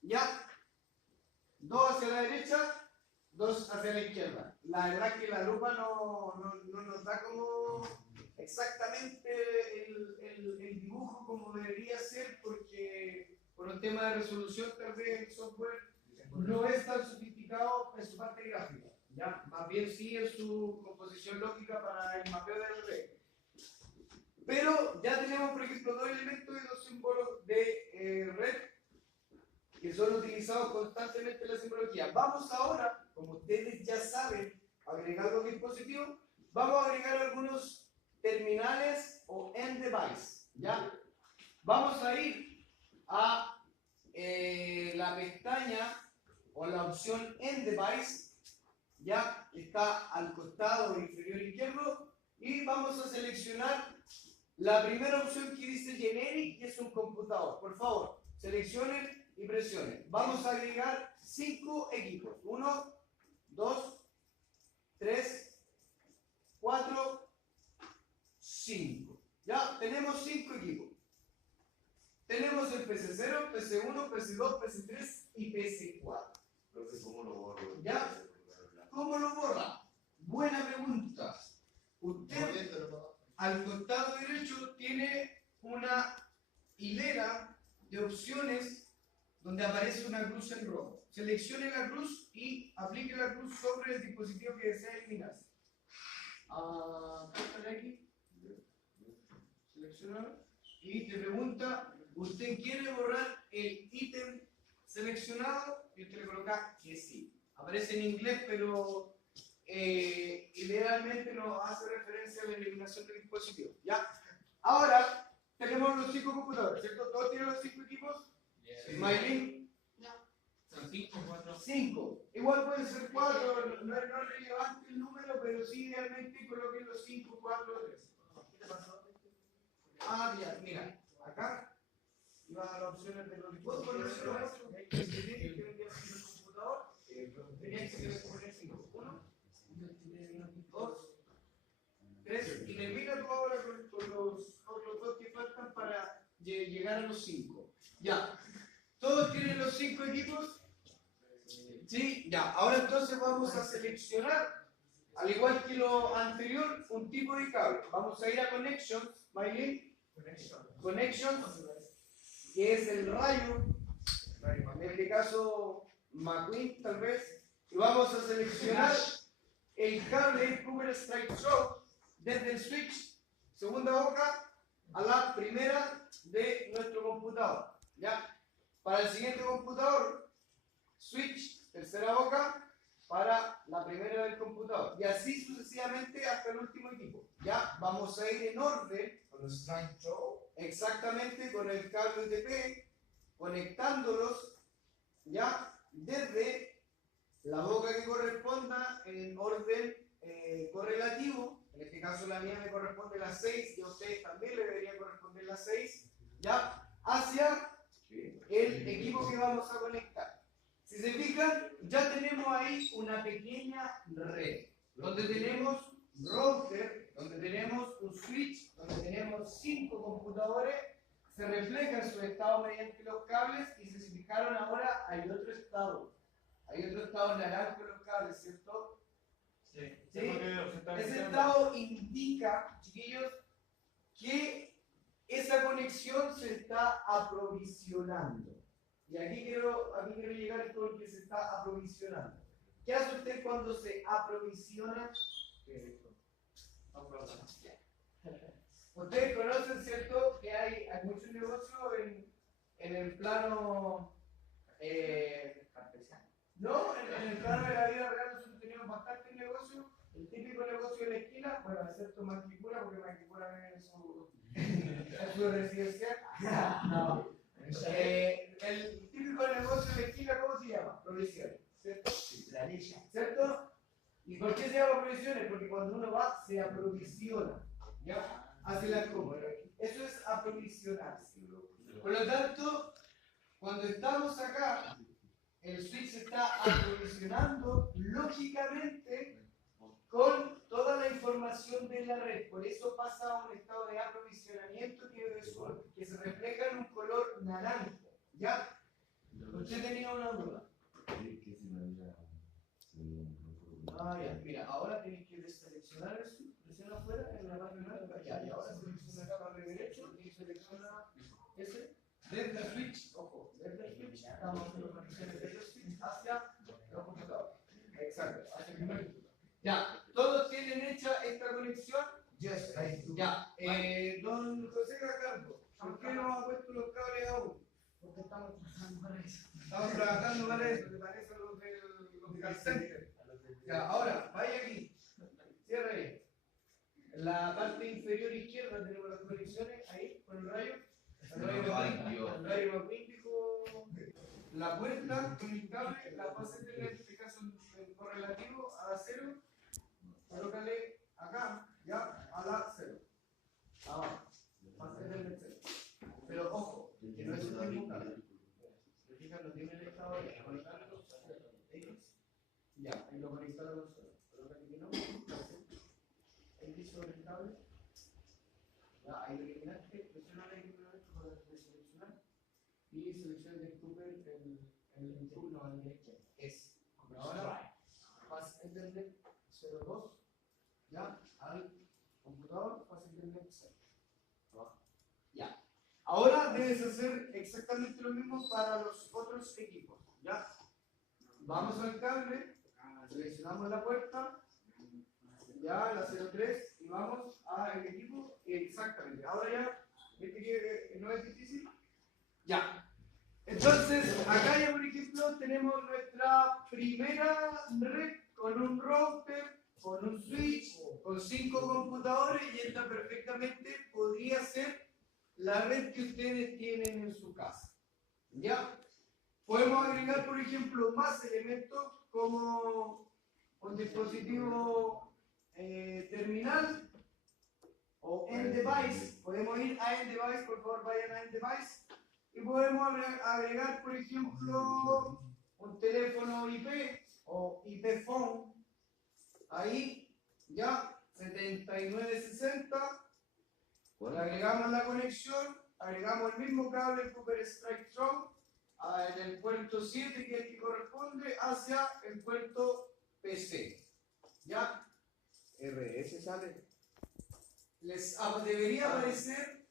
¿ya? 2 hacia la derecha, 2 hacia la izquierda. La verdad que la lupa no nos da como exactamente el dibujo como debería ser, porque por un tema de resolución tal vez el software no es tan sofisticado en su parte gráfica, ¿ya? Más bien sí en su composición lógica para el mapeo de red. Pero ya tenemos, por ejemplo, 2 elementos y 2 símbolos de red que son utilizados constantemente en la simbología. Vamos ahora, como ustedes ya saben, agregar los dispositivos, vamos a agregar algunos terminales o end device, ¿ya? Vamos a ir a la pestaña o la opción end device, ¿ya? Está al costado inferior izquierdo, y vamos a seleccionar la primera opción que dice generic, que es un computador. Por favor, seleccionen y presionen. Vamos a agregar 5 equipos. 1, 2, 3, 4, 5. Ya tenemos 5 equipos. Tenemos el PC0, PC1, PC2, PC3 y PC4. ¿Cómo lo borro? ¿Ya? ¿Cómo lo borra? Buena pregunta. Usted al costado derecho tiene una hilera de opciones donde aparece una cruz en rojo. Seleccione la cruz y aplique la cruz sobre el dispositivo que desea eliminarse. Aquí. Selecciona y te pregunta, ¿usted quiere borrar el ítem seleccionado? Y usted le coloca que sí. Aparece en inglés, pero idealmente nos hace referencia a la eliminación del dispositivo. ¿Ya? Ahora tenemos los 5 computadores, ¿cierto? ¿Todos tienen los 5 equipos? Maylin. Son 5 o 4. 5. Igual pueden ser 4, no es relevante el número, pero sí idealmente coloquen los 5, 4, 3. ¿Qué te pasó? Ya, mira, acá iba a las opciones de los dispositivos. ¿Puedo poner el computador? Tenía que poner 5. 1, 2, 3. Y termina tú ahora con los otros 2 que faltan para llegar a los 5. Ya. ¿Todos tienen los 5 equipos? Sí, ya. Ahora entonces vamos a seleccionar, al igual que lo anterior, un tipo de cable. Vamos a ir a Connections, Maylin. Connections, que es el rayo, en este caso McQueen tal vez, y vamos a seleccionar el cable Cover Strike Throw desde el switch, segunda boca, a la primera de nuestro computador. ¿Ya? Para el siguiente computador, switch, tercera boca, para la primera del computador. Y así sucesivamente hasta el último equipo. Ya, vamos a ir en orden, con los strike throw, exactamente con el cable UTP, conectándolos, ya, desde la boca que corresponda en orden correlativo en este caso la mía me corresponde la 6 y a ustedes también le debería corresponder la 6, ¿ya? Hacia el equipo que vamos a conectar. Si se fijan, ya tenemos ahí una pequeña red, donde tenemos router, donde tenemos un switch, donde tenemos 5 computadores, se refleja su estado mediante los cables y si se fijaron ahora hay otro estado naranja en los cables, ¿cierto? Sí. ¿Sí? Ese estado indica, chiquillos, que esa conexión se está aprovisionando. Y aquí quiero llegar con que se está aprovisionando. ¿Qué hace usted cuando se aprovisiona? Ustedes conocen, ¿cierto?, que hay muchos negocios en el plano... no, en el plano de la vida real nosotros tenemos bastantes negocios. El típico negocio de la esquina, bueno, excepto Manquicura, porque Manquicura vive en su residencial. No. El típico negocio de la esquina, ¿cómo se llama? Provisiones, ¿cierto? ¿Cierto? ¿Y por qué se llama provisiones? Porque cuando uno va, se aprovisiona, ¿ya? Hace la compra. Eso es aprovisionarse. Por lo tanto, cuando estamos acá, el switch se está aprovisionando lógicamente con toda la información de la red. Por eso pasa a un estado de aprovisionamiento que se refleja en un color naranja. ¿Ya? ¿Usted tenía una duda? Ah, ya. Mira, ahora tienes que deseleccionar el switch. Presiona afuera en la parte blanca. Ya, y ahora selecciona el cable derecho y selecciona ese. Desde el switch, ojo, desde el switch, estamos haciendo conexiones desde el switch hacia los computadores. Exacto, hacia el primer computador. Ya, ¿todos tienen hecha esta conexión? Yes, I do. Ya, don José Gacardo, ¿por qué no ha puesto los cables aún? Porque estamos trabajando para eso. Estamos trabajando para eso, ¿te parece los del call center? Ya, ahora, vaya aquí, cierra ahí. En la parte inferior izquierda tenemos las conexiones, ahí, con el rayo. El rayo magnífico. La puerta con el cable la vas a tener en este caso en correlativo a la 0. Colócale acá, ya, a la 0. Ahora, vas a tener el 0. Pero ojo, que no es el mismo cable. Si fijan, no tiene el estado de conectarlos X. Ya, ahí lo conectaron los 0. Colócale que no, X sobre el cable. Ya, ahí lo eliminaste, presiona la X para deseleccionar y selecciona el Cooper en el input, no, a la derecha. Es. Ahora vas a Ethernet 02, ya, al computador, vas a Ethernet 0. Ya. Ahora debes hacer exactamente lo mismo para los otros equipos, ya. Vamos al cable, seleccionamos la puerta. Ya, la 03, y vamos al equipo, exactamente. Ahora ya, ¿viste que no es difícil? Ya. Entonces, acá ya por ejemplo tenemos nuestra primera red con un router, con un switch, con 5 computadores y esta perfectamente podría ser la red que ustedes tienen en su casa. ¿Ya? Podemos agregar por ejemplo más elementos como un dispositivo terminal o end device. Podemos ir a end device, por favor vayan a end device y podemos agregar por ejemplo un teléfono IP o IP phone ahí ya 7960. Le agregamos la conexión, agregamos el mismo cable el Cooper Strike Strong en el puerto 7 que es el que corresponde hacia el puerto PC. ¿Ya? RS sale. Les debería aparecer,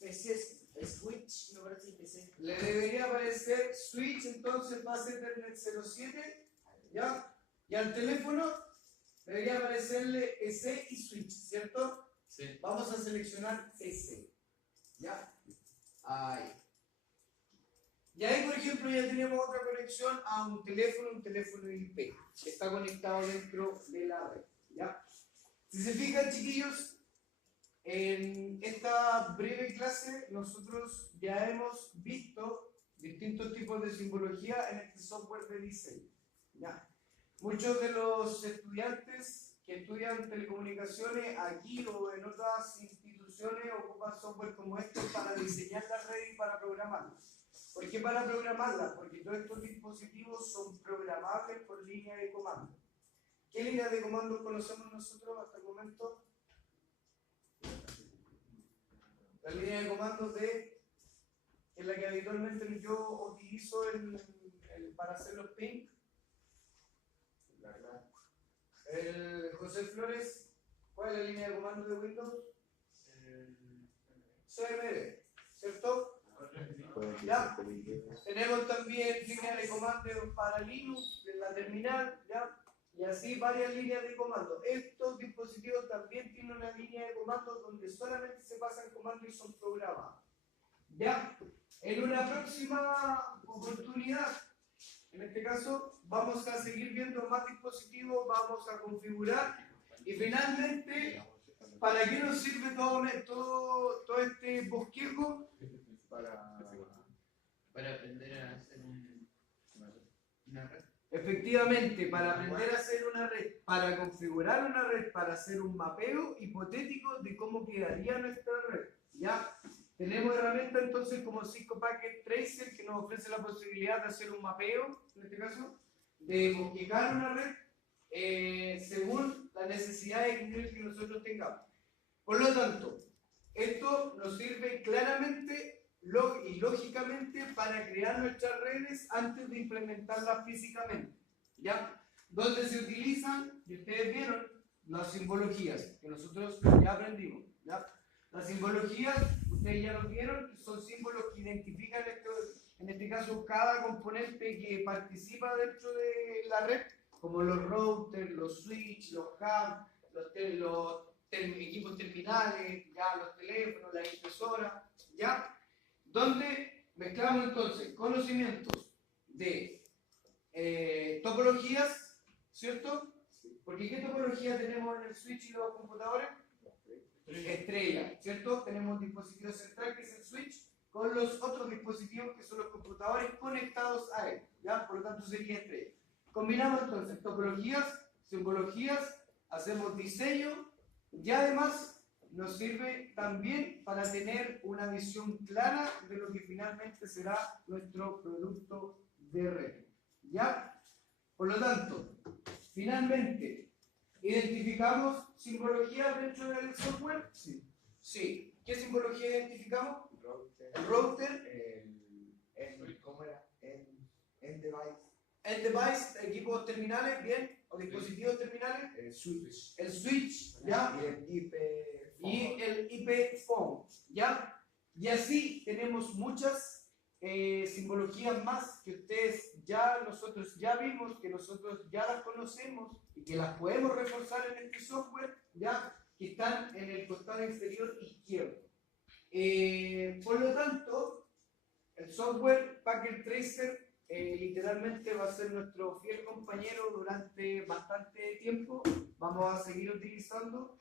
PC es Switch, me parece que PC. le debería aparecer switch, entonces va a ser Ethernet 07, ¿ya? Y al teléfono debería aparecerle PC y switch, ¿cierto? Sí. Vamos a seleccionar PC, ¿ya? Ahí. Y ahí, por ejemplo, ya tenemos otra conexión a un teléfono IP, que está conectado dentro de la red, ¿ya? Si se fijan, chiquillos, en esta breve clase nosotros ya hemos visto distintos tipos de simbología en este software de diseño, ¿ya? Muchos de los estudiantes que estudian telecomunicaciones aquí o en otras instituciones ocupan software como este para diseñar la red y para programarla. ¿Por qué para programarla? Porque todos estos dispositivos son programables por línea de comando. ¿Qué línea de comando conocemos nosotros hasta el momento? La línea de comando que es la que habitualmente yo utilizo para hacer los ping. El José Flores, ¿cuál es la línea de comando de Windows? CMD, ¿cierto? ¿Ya? Tenemos también línea de comando para Linux en la terminal, ¿ya? Y así varias líneas de comando. Estos dispositivos también tienen una línea de comando donde solamente se pasan comandos y son programados. ¿Ya? En una próxima oportunidad, en este caso, vamos a seguir viendo más dispositivos, vamos a configurar y finalmente, ¿para qué nos sirve todo este bosquejo? Para aprender a hacer una red. Efectivamente, para aprender a hacer una red, para configurar una red, para hacer un mapeo hipotético de cómo quedaría nuestra red. ¿Ya? Tenemos herramientas entonces como Cisco Packet Tracer que nos ofrece la posibilidad de hacer un mapeo, en este caso, de bosquejar una red según la necesidad de que nosotros tengamos. Por lo tanto, esto nos sirve claramente y lógicamente para crear nuestras redes antes de implementarlas físicamente, ¿ya? Donde se utilizan, y ustedes vieron, las simbologías que nosotros ya aprendimos, ¿ya? Las simbologías, ustedes ya lo vieron, son símbolos que identifican, en este caso, cada componente que participa dentro de la red, como los routers, los switches, los hubs, los equipos terminales, ya los teléfonos, las impresoras, ¿ya? Donde mezclamos entonces conocimientos de topologías, ¿cierto? Porque ¿qué topología tenemos en el switch y los computadores? Estrella, ¿cierto? Tenemos un dispositivo central que es el switch con los otros dispositivos que son los computadores conectados a él, ¿ya? Por lo tanto sería estrella. Combinamos entonces topologías, simbologías, hacemos diseño y además nos sirve también para tener una visión clara de lo que finalmente será nuestro producto de red. ¿Ya? Por lo tanto, finalmente, ¿identificamos simbologías dentro del software? Sí. Sí. ¿Qué simbología identificamos? El router. ¿Cómo era? End device. El device, equipos terminales, bien, o dispositivos terminales. El switch. El switch, ¿ya? Y el IP. Y el IP phone, ¿ya? Y así tenemos muchas simbologías más que nosotros ya vimos, que nosotros ya las conocemos y que las podemos reforzar en este software, ¿ya? Que están en el costado inferior izquierdo. Por lo tanto, el software Packet Tracer literalmente va a ser nuestro fiel compañero durante bastante tiempo. Vamos a seguir utilizándolo.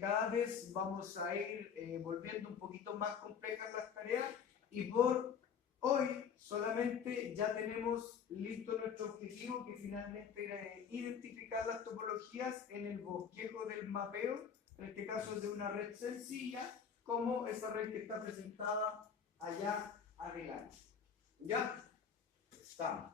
Cada vez vamos a ir volviendo un poquito más complejas las tareas y por hoy solamente ya tenemos listo nuestro objetivo, que finalmente era identificar las topologías en el bosquejo del mapeo, en este caso de una red sencilla como esa red que está presentada allá adelante. ¿Ya? Estamos.